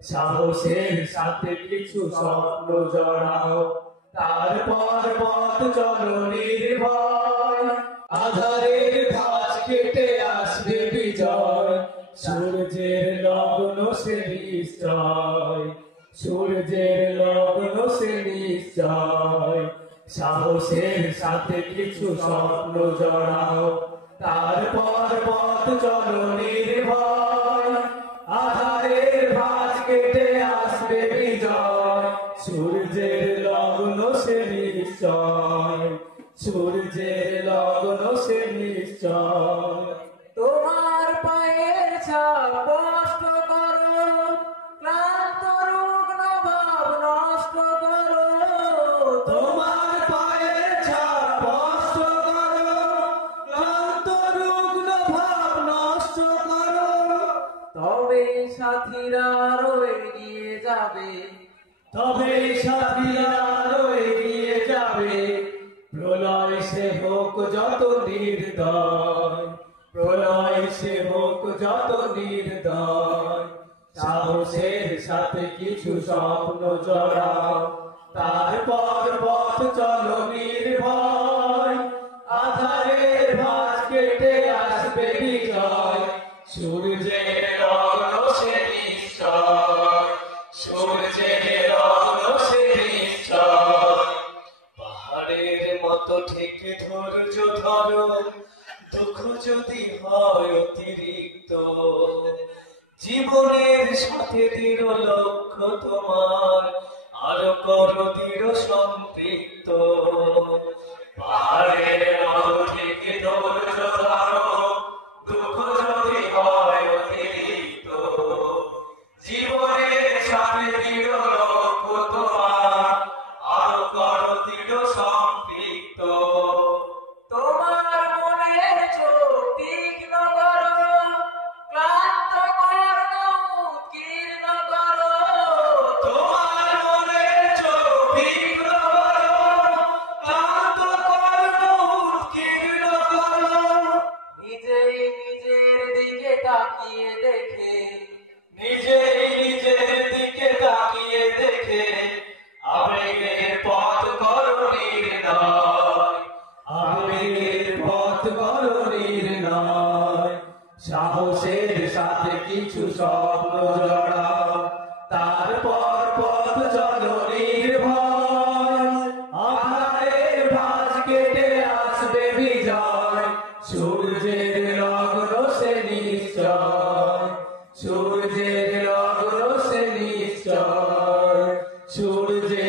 সাহসের সাথে কিছু স্বপ্ন জড়াও, তারপর পথ চলো নির্ভয়। আধারের ভাঁজ কেটে আসবে বিজয়, সূর্যের লগ্ন সে নিশ্চয়, সূর্যের লগ্ন সে নিশ্চয়। সাহসের সাথে কিছু স্বপ্ন জড়াও, তারপর পথ চলো নির্ভয়। আধারের ভাঁজ কেটে আসবে বিজয়, সূর্যের লগ্ন সে নিশ্চয়, সূর্যের লগ্ন সে নিশ্চয়। তোমার পায়ের ছাপ স্পষ্ট করো, ক্লান্ত রুগ্ন ভাব নষ্ট করো। তোমার পায়ের ছাপ স্পষ্ট করো, ক্লান্ত রুগ্ন ভাব নষ্ট করো। তবে সাথীরা আরো এগিয়ে যাবে, তবে সাথীরা আরো এগিয়ে যাবে। প্রলয় সে হোক যত নির্দয়, প্রলয় সে হোক যত নির্দয়। সাহসের সাথে কিছু স্বপ্ন জড়াও, তারপর পথ চলো নির্ভয়। আধারের ভাঁজ কেটে আসবে বিজয়, সূর্যের লগ্ন সে নিশ্চয়, সূর্যের লগ্ন সে নিশ্চয়। পাহাড়ের মতো ঠিক ধৈর্য ধরো, দুঃখ যদি হয় অতিরিক্ত। জীবনের সাথে দৃঢ় লক্ষ্য তোমার, আরো করো দৃঢ় সম্পৃক্ত। পাহাড়ের মতো ঠিক ধৈর্য ধরো, দুঃখ যদি হয় অতিরিক্ত। জীবনের সাথে দৃঢ় লক্ষ্য তোমার, আরো করো দৃঢ় সম্পৃক্ত। তোমার মনের চোখ তীক্ষ্ণ করো, ক্লান্ত কর্ণ উৎকীর্ণ করো। তোমার মনের চোখ তীক্ষ্ণ করো, ক্লান্ত কর্ণ উৎকীর্ণ করো। নিজেই নিজের দিকে তাকিয়ে দেখে, নিজেই নিজের দিকে তাকিয়ে দেখে, আবেগের পথ করো নির্ণয়, আবেগের পথ করো নির্ণয়। সাহসের সাথে কিছু স্বপ্ন জড়াও, তারপর পথ চলো নির্ভয়। আধারের ভাঁজ কেটে আসবে বিজয়, সূর্যের লগ্ন সে নিশ্চয়, সূর্যের লগ্ন সে নিশ্চয়, সূর্যের